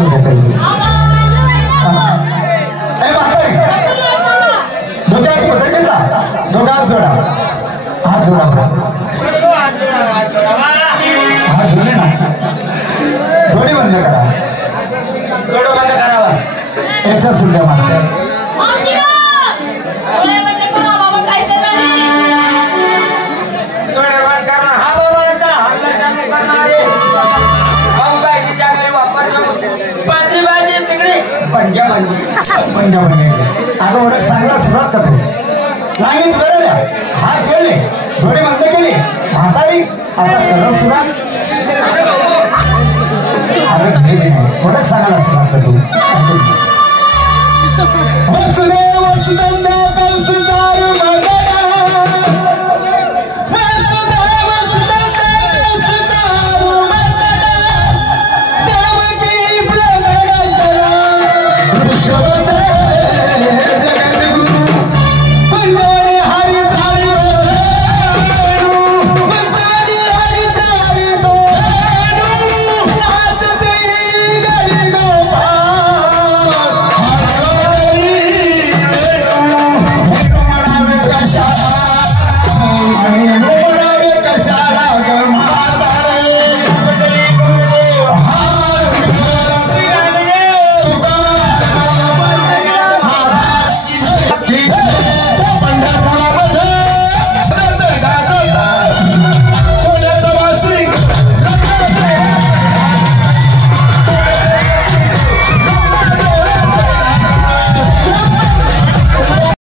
सुरू देता येईल डोक्यात पकडले का डोक्यात जोडा हात जोडा हात जोडले ना डोळे बंद करा डोळे बंद करावा एकचा सुद्धा मास्तर पंजा अगं ओळख चांगला सुरुवात करतो नाही तुला हात जोडले डोळे बंद केले म्हातारी आता करव सुरुवात अगं नाही ओळख सांगायला सुरुवात करतो वसुदेव वसुनंद